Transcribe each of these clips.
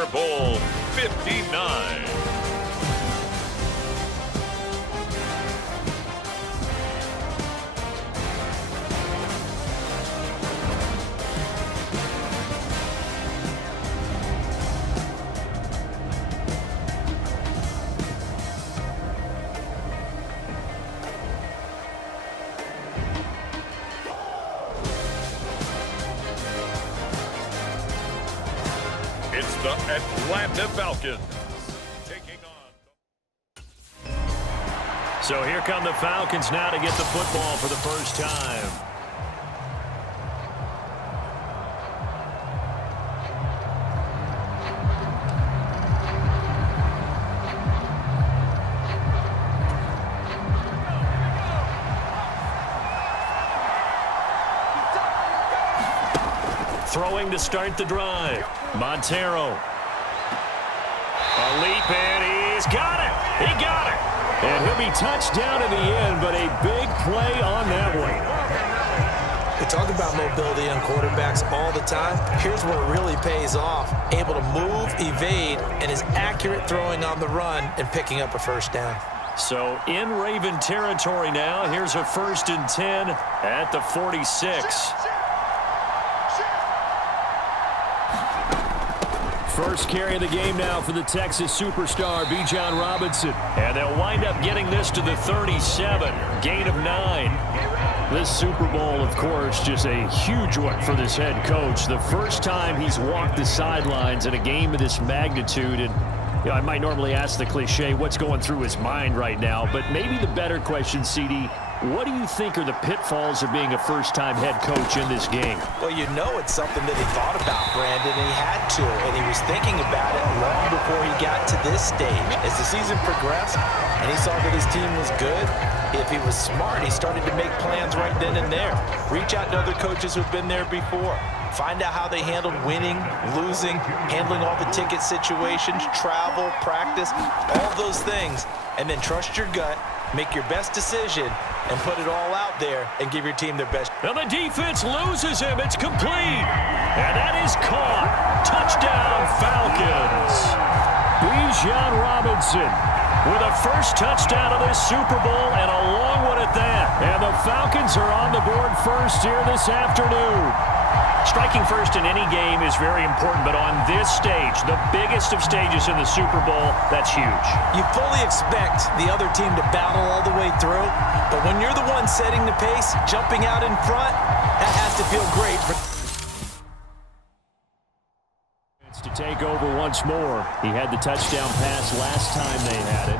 Super Bowl 59. It's the Atlanta Falcons taking on. So here come the Falcons now to get the football for the first time. Throwing to start the drive. Montero. A leap, and he's got it. He got it. And he'll be touched down in the end, but a big play on that one. We talk about mobility on quarterbacks all the time. Here's where it really pays off. Able to move, evade, and is accurate throwing on the run and picking up a first down. So in Raven territory now. Here's a 1st and 10 at the 46. First carry of the game now for the Texas superstar, Bijan Robinson. And they'll wind up getting this to the 37. Gain of 9. This Super Bowl, of course, just a huge one for this head coach. The first time he's walked the sidelines in a game of this magnitude. And you know, I might normally ask the cliche, what's going through his mind right now? But maybe the better question, CD, what do you think are the pitfalls of being a first-time head coach in this game? Well, you know it's something that he thought about, Brandon, and he had to, and he was thinking about it long before he got to this stage. As the season progressed and he saw that his team was good, if he was smart, he started to make plans right then and there. Reach out to other coaches who've been there before. Find out how they handled winning, losing, handling all the ticket situations, travel, practice, all those things, and then trust your gut, make your best decision, and put it all out there and give your team their best. Now the defense loses him. It's complete. And that is caught. Touchdown, Falcons. Bijan Robinson with a first touchdown of this Super Bowl, and a long one at that. And the Falcons are on the board first here this afternoon. Striking first in any game is very important, but on this stage, the biggest of stages in the Super Bowl, that's huge. You fully expect the other team to battle all the way through, but when you're the one setting the pace, jumping out in front, that has to feel great. To take over once more. He had the touchdown pass last time they had it.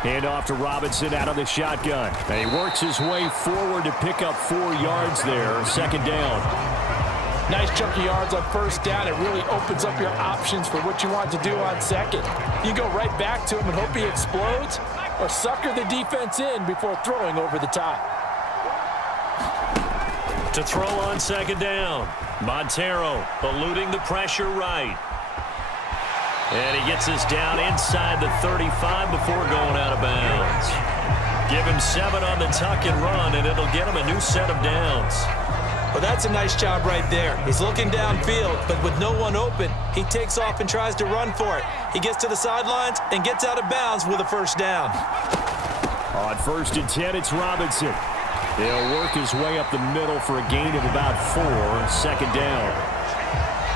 Hand off to Robinson out of the shotgun. And he works his way forward to pick up 4 yards there. Second down. Nice chunk of yards on first down. It really opens up your options for what you want to do on second. You go right back to him and hope he explodes, or sucker the defense in before throwing over the top. To throw on second down. Montero eluding the pressure right. And he gets us down inside the 35 before going out of bounds. Give him 7 on the tuck and run, and it'll get him a new set of downs. Well, that's a nice job right there. He's looking downfield, but with no one open, he takes off and tries to run for it. He gets to the sidelines and gets out of bounds with a first down. On 1st and 10, it's Robinson. He'll work his way up the middle for a gain of about 4. Second down.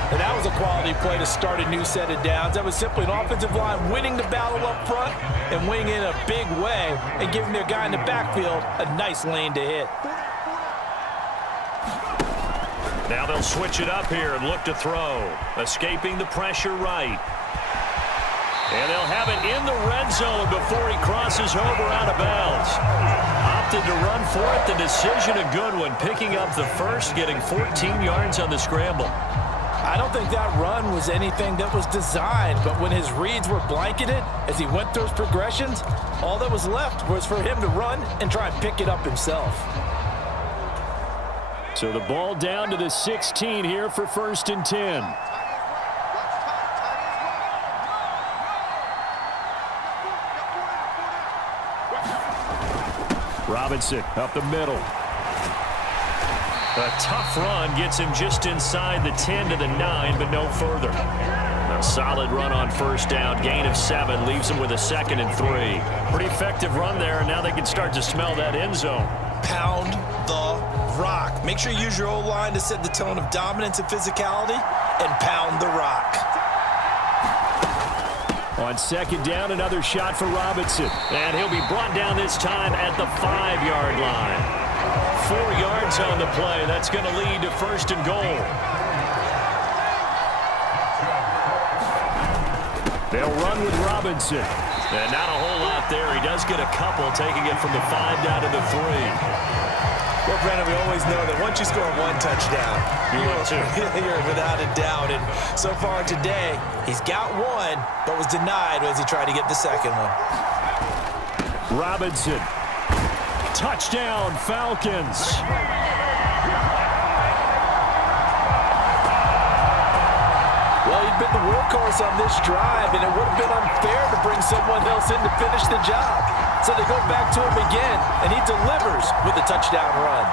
And that was a quality play to start a new set of downs. That was simply an offensive line winning the battle up front and winning in a big way and giving their guy in the backfield a nice lane to hit. Now they'll switch it up here and look to throw. Escaping the pressure right. And they'll have it in the red zone before he crosses over out of bounds. Opted to run for it. The decision a good one. Picking up the first, getting 14 yards on the scramble. I don't think that run was anything that was designed, but when his reads were blanketed as he went through his progressions, all that was left was for him to run and try and pick it up himself. So the ball down to the 16 here for 1st and 10. Robinson up the middle. A tough run gets him just inside the 10 to the 9, but no further. A solid run on 1st down. Gain of 7 leaves him with a 2nd and 3. Pretty effective run there, and now they can start to smell that end zone. Pound the rock. Make sure you use your O-line to set the tone of dominance and physicality, and pound the rock. On 2nd down, another shot for Robinson. And he'll be brought down this time at the 5-yard line. 4 yards on the play. That's going to lead to 1st and goal. They'll run with Robinson. And not a whole lot there. He does get a couple, taking it from the 5 down to the 3. Well, Brandon, we always know that once you score 1 touchdown, you're without a doubt. And so far today, he's got 1, but was denied as he tried to get the 2nd one. Robinson. Touchdown, Falcons. Well, he'd been the workhorse on this drive, and it would have been unfair to bring someone else in to finish the job. So they go back to him again, and he delivers with a touchdown run.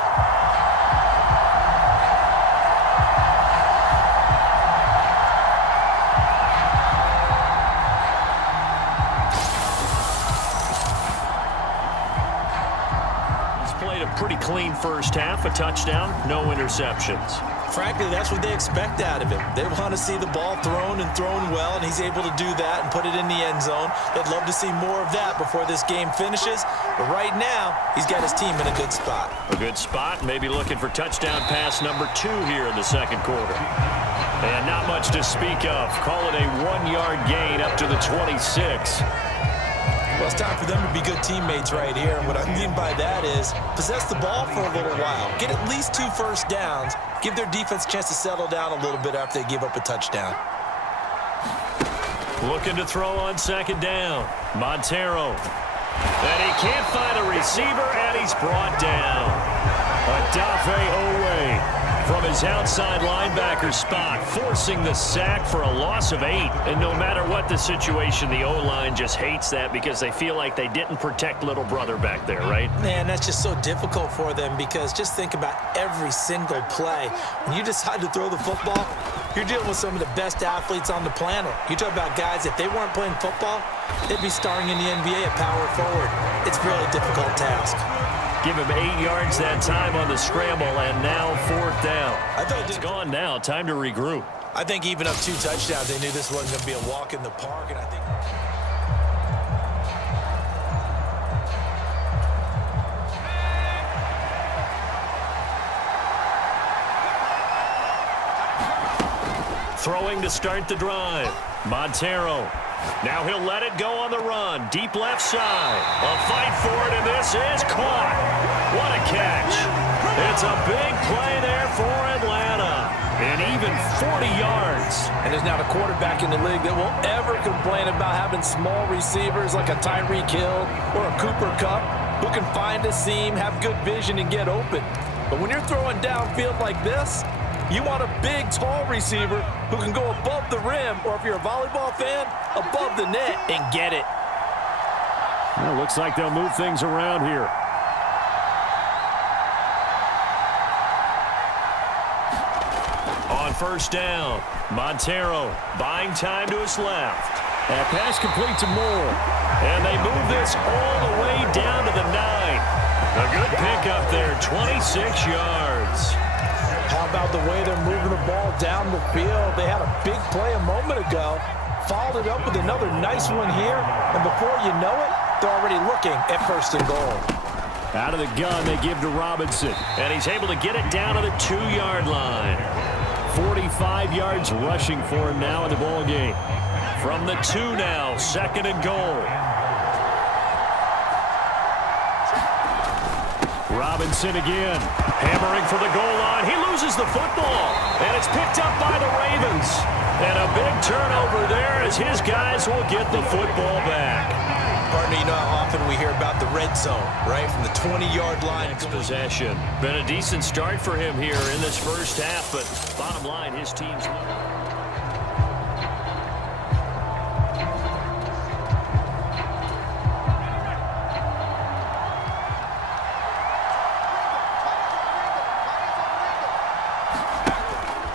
Pretty clean 1st half, a touchdown, no interceptions. Frankly, that's what they expect out of him. They want to see the ball thrown and thrown well, and he's able to do that and put it in the end zone. They'd love to see more of that before this game finishes. But right now, he's got his team in a good spot. A good spot, maybe looking for touchdown pass number 2 here in the 2nd quarter. And not much to speak of. Call it a 1-yard gain up to the 26. Well, it's time for them to be good teammates right here. And what I mean by that is possess the ball for a little while. Get at least 2 first downs. Give their defense a chance to settle down a little bit after they give up a touchdown. Looking to throw on 2nd down. Montero. And he can't find a receiver, and he's brought down. Adafe Owe from his outside linebacker spot, forcing the sack for a loss of 8. And no matter what the situation, the O-line just hates that because they feel like they didn't protect little brother back there, right? Man, that's just so difficult for them because just think about every single play. When you decide to throw the football, you're dealing with some of the best athletes on the planet. You talk about guys, if they weren't playing football, they'd be starring in the NBA at power forward. It's a really difficult task. Give him 8 yards that time on the scramble, and now 4th down. It's gone now. Time to regroup. I think even up 2 touchdowns, they knew this wasn't going to be a walk in the park, and I think... Throwing to start the drive. Montero. Now he'll let it go on the run. Deep left side. A fight for it, and this is caught. What a catch. It's a big play there for Atlanta. And even 40 yards. And there's not a quarterback in the league that will ever complain about having small receivers like a Tyreek Hill or a Cooper Kupp who can find a seam, have good vision, and get open. But when you're throwing downfield like this, you want a big, tall receiver who can go above the rim, or if you're a volleyball fan, above the net and get it. Well, looks like they'll move things around here. On 1st down, Montero buying time to his left. That pass complete to Moore. And they move this all the way down to the 9. A good pickup there, 26 yards. How about the way they're moving the ball down the field? They had a big play a moment ago, followed it up with another nice one here, and before you know it, they're already looking at 1st and goal. Out of the gun, they give to Robinson, and he's able to get it down to the 2-yard line. 45 yards rushing for him now in the ball game. From the 2 now, 2nd and goal. Robinson again, hammering for the goal line. He loses the football, and it's picked up by the Ravens. And a big turnover there as his guys will get the football back. Partner, you know how often we hear about the red zone, right? From the 20-yard line. Next possession. Been a decent start for him here in this first half, but bottom line, his team's...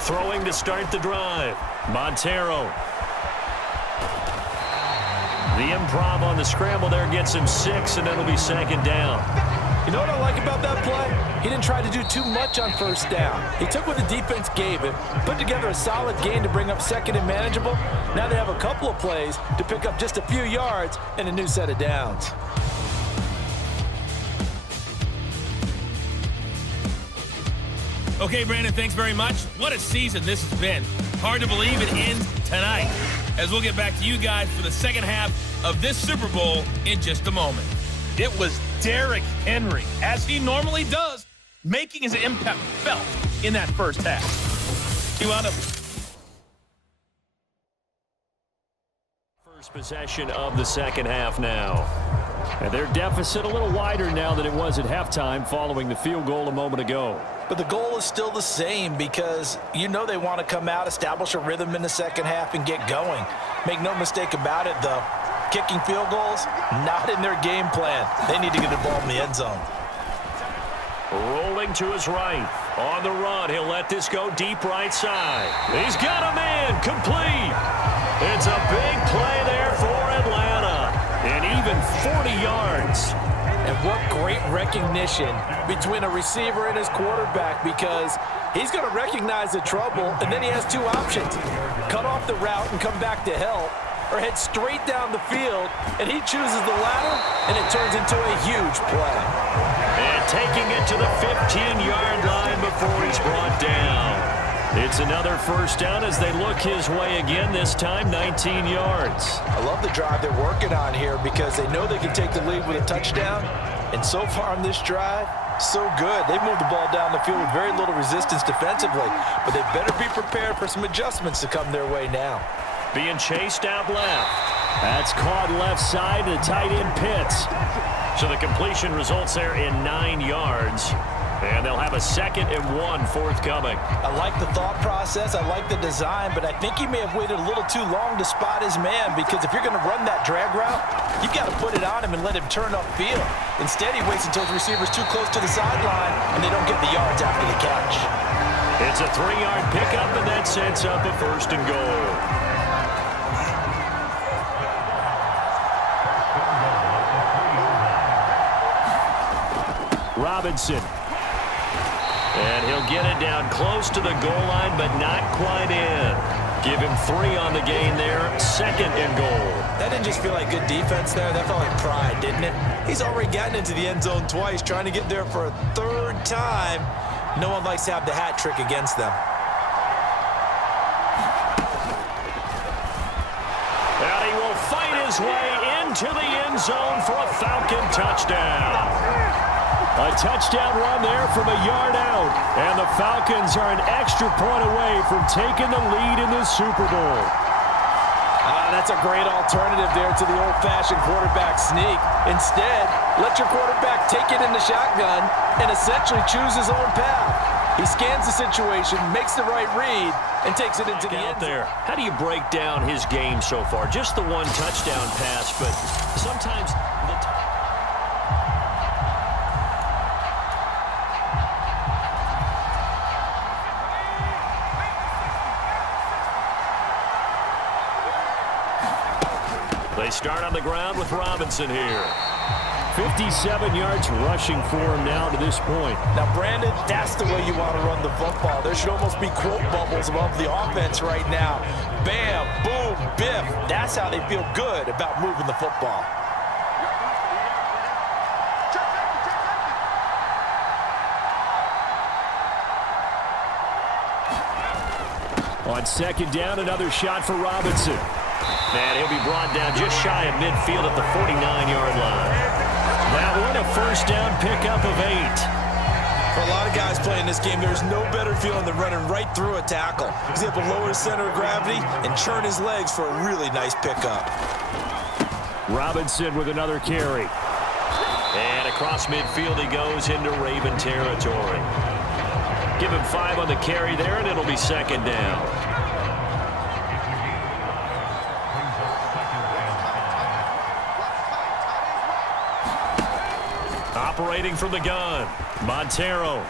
Throwing to start the drive. Montero. The improv on the scramble there gets him 6, and it'll be second down. You know what I like about that play? He didn't try to do too much on first down. He took what the defense gave him, put together a solid gain to bring up second and manageable. Now they have a couple of plays to pick up just a few yards and a new set of downs. Okay, Brandon, thanks very much. What a season this has been. Hard to believe it ends tonight, as we'll get back to you guys for the second half of this Super Bowl in just a moment. It was Derrick Henry, as he normally does, making his impact felt in that first half. He wound up... First possession of the second half now. And their deficit a little wider now than it was at halftime following the field goal a moment ago. But the goal is still the same because you know they want to come out, establish a rhythm in the second half, and get going. Make no mistake about it, though. Kicking field goals, not in their game plan. They need to get the ball in the end zone. Rolling to his right. On the run, he'll let this go deep right side. He's got a man, complete. It's a big play there for Atlanta. And even 40 yards. And what great recognition between a receiver and his quarterback, because he's going to recognize the trouble, and then he has two options. Cut off the route and come back to help, or head straight down the field, and he chooses the latter, and it turns into a huge play. And taking it to the 15-yard line before he's brought down. It's another first down as they look his way again, this time 19 yards. I love the drive they're working on here because they know they can take the lead with a touchdown. And so far on this drive, so good. They moved the ball down the field with very little resistance defensively, but they better be prepared for some adjustments to come their way now. Being chased out left. That's caught left side to the tight end Pitts. So the completion results there in 9 yards. And they'll have a 2nd and 1 forthcoming. I like the thought process. I like the design, but I think he may have waited a little too long to spot his man, because if you're going to run that drag route, you've got to put it on him and let him turn upfield. Instead, he waits until his receiver's too close to the sideline, and they don't get the yards after the catch. It's a 3-yard pickup, and that sets up a 1st and goal. Robinson. And he'll get it down close to the goal line, but not quite in. Give him 3 on the gain there. 2nd and goal. That didn't just feel like good defense there. That felt like pride, didn't it? He's already gotten into the end zone twice, trying to get there for a 3rd time. No one likes to have the hat trick against them. And he will fight his way into the end zone for a Falcon touchdown. A touchdown run there from a yard out. And the Falcons are an extra point away from taking the lead in the Super Bowl. That's a great alternative there to the old-fashioned quarterback sneak. Instead, let your quarterback take it in the shotgun and essentially choose his own path. He scans the situation, makes the right read, and takes it into the end zone. How do you break down his game so far? Just the one touchdown pass, but sometimes they start on the ground with Robinson here. 57 yards rushing for him now to this point. Now, Brandon, that's the way you want to run the football. There should almost be quote bubbles above the offense right now. Bam, boom, biff. That's how they feel good about moving the football. On 2nd down, another shot for Robinson. And he'll be brought down just shy of midfield at the 49-yard line. That one a 1st down pickup of 8. For a lot of guys playing this game, there's no better feeling than running right through a tackle. He's able to lower his center of gravity and churn his legs for a really nice pickup. Robinson with another carry. And across midfield he goes into Raven territory. Give him 5 on the carry there, and it'll be second down. Operating from the gun, Montero.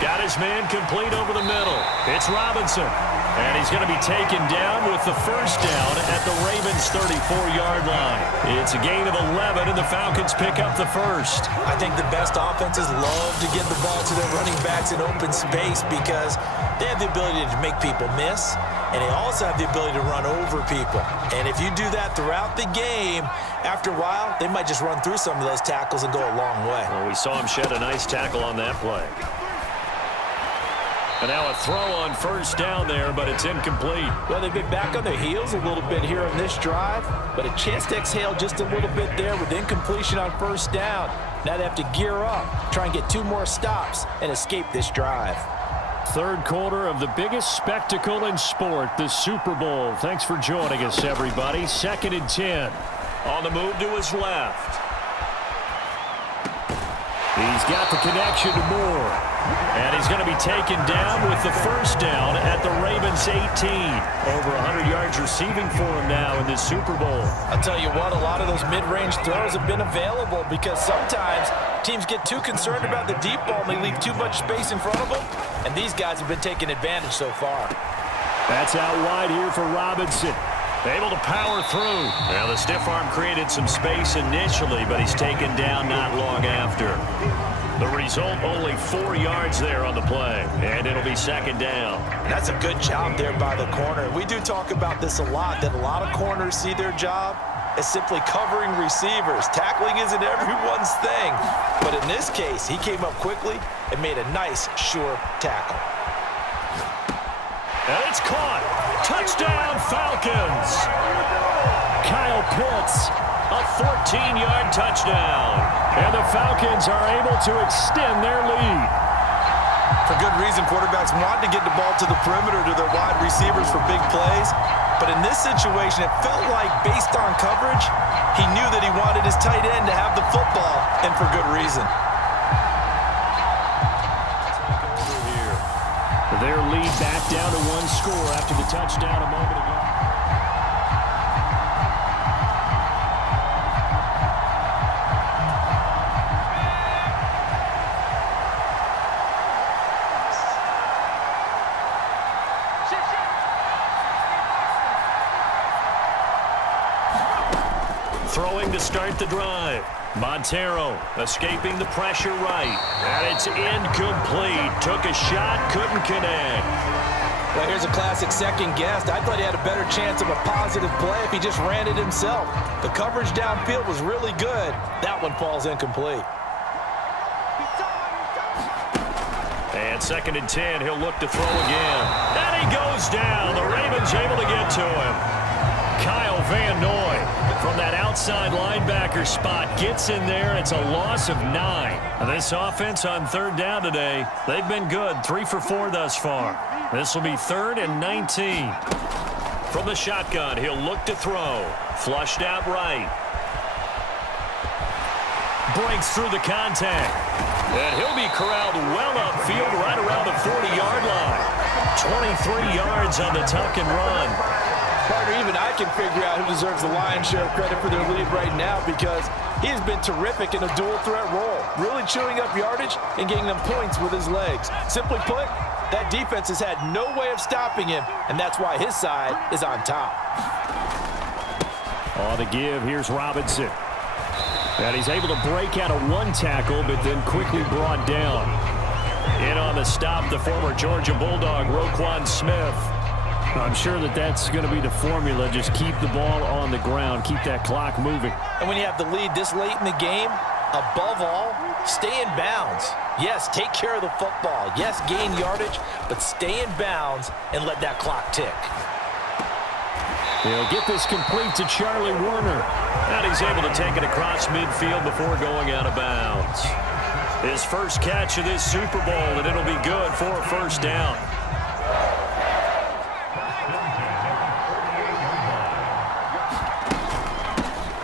Got his man complete over the middle. It's Robinson. And he's going to be taken down with the first down at the Ravens' 34-yard line. It's a gain of 11, and the Falcons pick up the first. I think the best offenses love to get the ball to their running backs in open space because they have the ability to make people miss, and they also have the ability to run over people. And if you do that throughout the game, after a while, they might just run through some of those tackles and go a long way. Well, we saw him shed a nice tackle on that play. And now a throw on first down there, but it's incomplete. Well, they've been back on their heels a little bit here on this drive, but a chance to exhale just a little bit there with incompletion on first down. Now they have to gear up, try and get 2 more stops, and escape this drive. Third quarter of the biggest spectacle in sport, the Super Bowl. Thanks for joining us, everybody. 2nd and 10. On the move to his left. He's got the connection to Moore. And he's going to be taken down with the first down at the Ravens' 18. Over 100 yards receiving for him now in this Super Bowl. I'll tell you what, a lot of those mid-range throws have been available because sometimes teams get too concerned about the deep ball and they leave too much space in front of them. And these guys have been taking advantage so far. That's out wide here for Robinson. Able to power through. Now the stiff arm created some space initially, but he's taken down not long after. The result, only 4 yards there on the play, and it'll be second down. That's a good job there by the corner. We do talk about this a lot, that a lot of corners see their job as simply covering receivers. Tackling isn't everyone's thing, but in this case, he came up quickly and made a nice, sure tackle. And it's caught. Touchdown, Falcons. Kyle Pitts, a 14-yard touchdown. And the Falcons are able to extend their lead. For good reason, quarterbacks want to get the ball to the perimeter to their wide receivers for big plays. But in this situation, it felt like based on coverage, he knew that he wanted his tight end to have the football, and for good reason. Their lead back down to 1 score after the touchdown a moment ago. Throwing to start the drive. Montero escaping the pressure right. And it's incomplete. Took a shot, couldn't connect. Well, here's a classic second guess. I thought he had a better chance of a positive play if he just ran it himself. The coverage downfield was really good. That one falls incomplete. And 2nd and 10, he'll look to throw again. And he goes down. The Ravens able to get to him. Kyle Van Noy from that outside linebacker spot gets in there. It's a loss of 9. This offense on 3rd down today, they've been good. 3 for 4 thus far. This will be 3rd and 19. From the shotgun, he'll look to throw. Flushed out right. Breaks through the contact. And he'll be corralled well upfield right around the 40-yard line. 23 yards on the tuck and run. Partner, even I can figure out who deserves the lion's share of credit for their lead right now because he has been terrific in a dual threat role, really chewing up yardage and getting them points with his legs. Simply put, that defense has had no way of stopping him, and that's why his side is on top. On the give, here's Robinson. And he's able to break out of 1 tackle, but then quickly brought down. In on the stop, the former Georgia Bulldog, Roquan Smith. I'm sure that that's going to be the formula. Just keep the ball on the ground. Keep that clock moving. And when you have the lead this late in the game, above all, stay in bounds. Yes, take care of the football. Yes, gain yardage, but stay in bounds and let that clock tick. He'll get this complete to Charlie Warner. And he's able to take it across midfield before going out of bounds. His first catch of this Super Bowl, and it'll be good for a first down.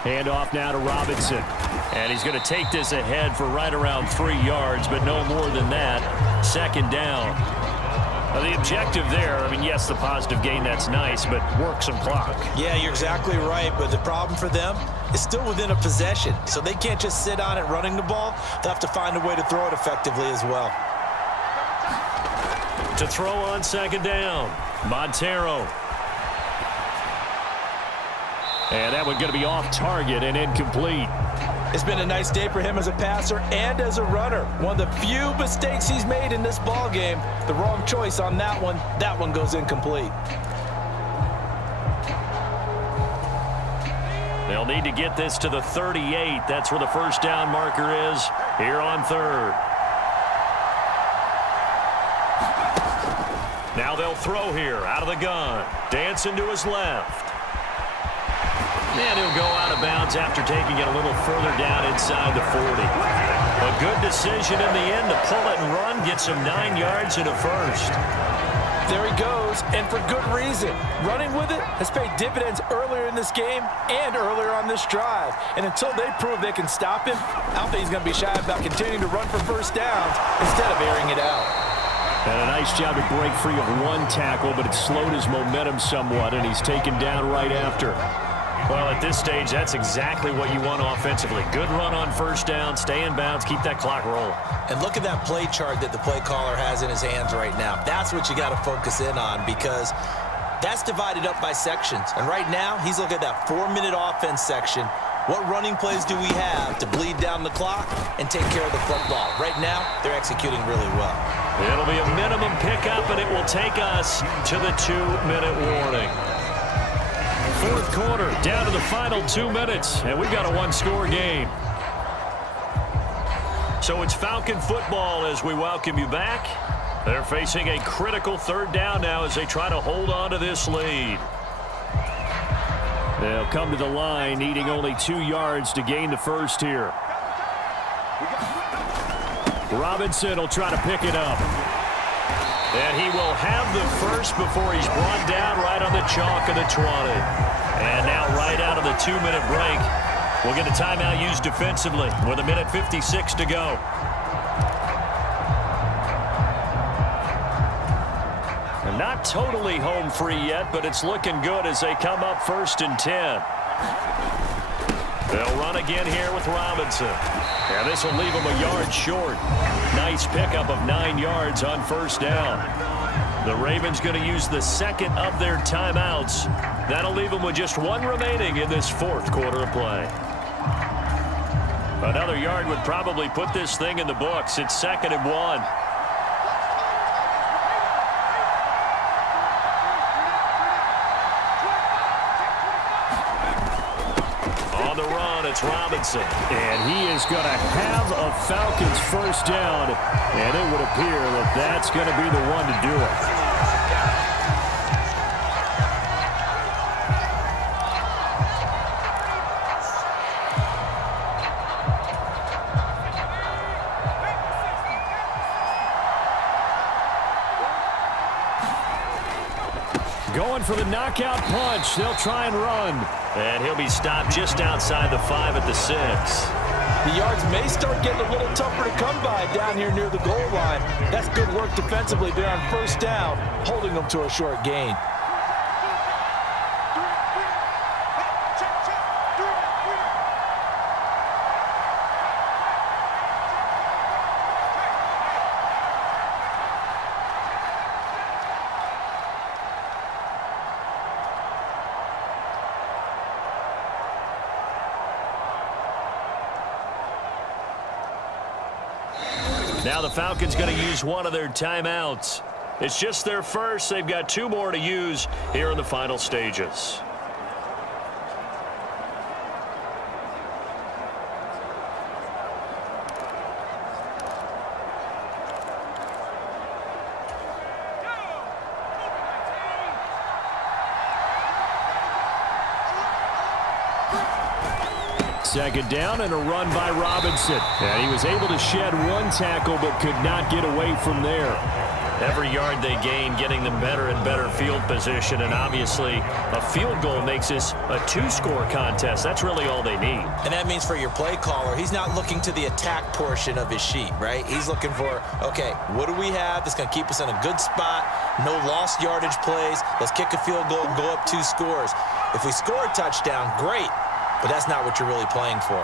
Handoff now to Robinson. And he's going to take this ahead for right around 3 yards, but no more than that. Second down. Now, the objective there, I mean, yes, the positive gain, that's nice, but work some clock. Yeah, you're exactly right, but the problem for them is still within a possession, so they can't just sit on it running the ball. They'll have to find a way to throw it effectively as well. To throw on second down, Montero. And that one going to be off target and incomplete. It's been a nice day for him as a passer and as a runner. One of the few mistakes he's made in this ball game. The wrong choice on that one. That one goes incomplete. They'll need to get this to the 38. That's where the first down marker is here on third. Now they'll throw here out of the gun. Dancing to his left. And he'll go out of bounds after taking it a little further down inside the 40. A good decision in the end to pull it and run, get some 9 yards and a first. There he goes, and for good reason. Running with it has paid dividends earlier in this game and earlier on this drive. And until they prove they can stop him, I don't think he's going to be shy about continuing to run for first downs instead of airing it out. And a nice job to break free of one tackle, but it slowed his momentum somewhat, and he's taken down right after. Well, at this stage, that's exactly what you want offensively. Good run on first down, stay in bounds, keep that clock rolling. And look at that play chart that the play caller has in his hands right now. That's what you got to focus in on, because that's divided up by sections. And right now, he's looking at that 4-minute offense section. What running plays do we have to bleed down the clock and take care of the football? Right now, they're executing really well. It'll be a minimum pickup, and it will take us to the 2-minute warning. Fourth quarter, down to the final 2 minutes, and we've got a one-score game. So it's Falcon football as we welcome you back. They're facing a critical third down now as they try to hold on to this lead. They'll come to the line, needing only 2 yards to gain the first here. Robinson will try to pick it up. And he will have the first before he's brought down right on the chalk of the 20. And now right out of the 2-minute break, we'll get a timeout used defensively with 1:56 to go. And not totally home free yet, but it's looking good as they come up 1st and 10. They'll run again here with Robinson. And this will leave him a yard short. Nice pickup of 9 yards on first down. The Ravens going to use the second of their timeouts. That'll leave them with just 1 remaining in this fourth quarter of play. Another yard would probably put this thing in the books. It's 2nd and 1. It's Robinson. And he is going to have a Falcons first down. And it would appear that that's going to be the one to do it. Going for the knockout punch. They'll try and run. And he'll be stopped just outside the 5 at the 6. The yards may start getting a little tougher to come by down here near the goal line. That's good work defensively there on first down, holding them to a short gain. Now the Falcons going to use one of their timeouts. It's just their first. They've got 2 more to use here in the final stages. Second down and a run by Robinson. And he was able to shed one tackle but could not get away from there. Every yard they gain, getting them better and better field position. And obviously, a field goal makes this a two-score contest. That's really all they need. And that means for your play caller, he's not looking to the attack portion of his sheet, right? He's looking for, okay, what do we have that's going to keep us in a good spot? No lost yardage plays. Let's kick a field goal and go up 2 scores. If we score a touchdown, great. But that's not what you're really playing for.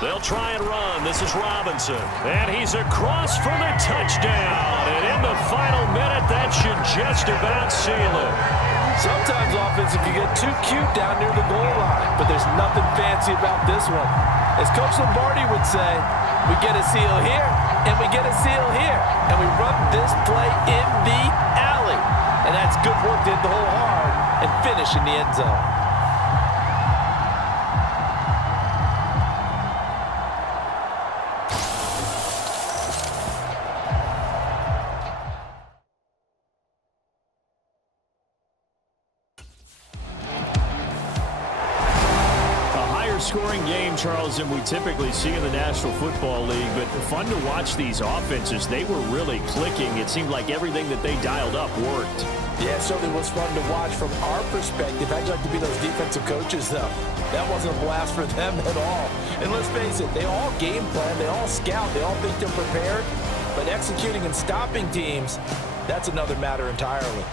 They'll try and run. This is Robinson. And he's across for the touchdown. And in the final minute, that should just about seal it. Sometimes offense can get too cute down near the goal line, but there's nothing fancy about this one. As Coach Lombardi would say, we get a seal here, and we get a seal here, and we run this play in the alley. And that's good work to hit the hole hard and finish in the end zone. Scoring game, Charles, than we typically see in the National Football League, but fun to watch these offenses. They were really clicking. It seemed like everything that they dialed up worked. Yeah, it certainly was fun to watch from our perspective. How'd you like to be those defensive coaches, though? That wasn't a blast for them at all. And let's face it, they all game plan, they all scout, they all think they're prepared, but executing and stopping teams, that's another matter entirely.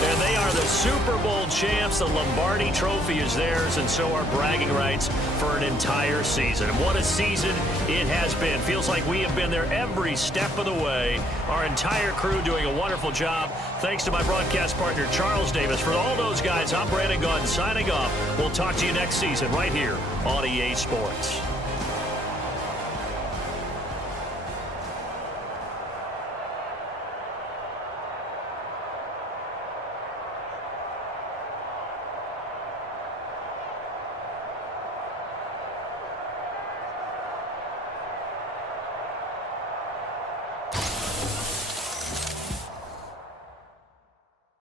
And they are the Super Bowl champs. The Lombardi Trophy is theirs, and so are bragging rights for an entire season. And what a season it has been. Feels like we have been there every step of the way. Our entire crew doing a wonderful job. Thanks to my broadcast partner, Charles Davis. For all those guys, I'm Brandon Gaudin signing off. We'll talk to you next season right here on EA Sports.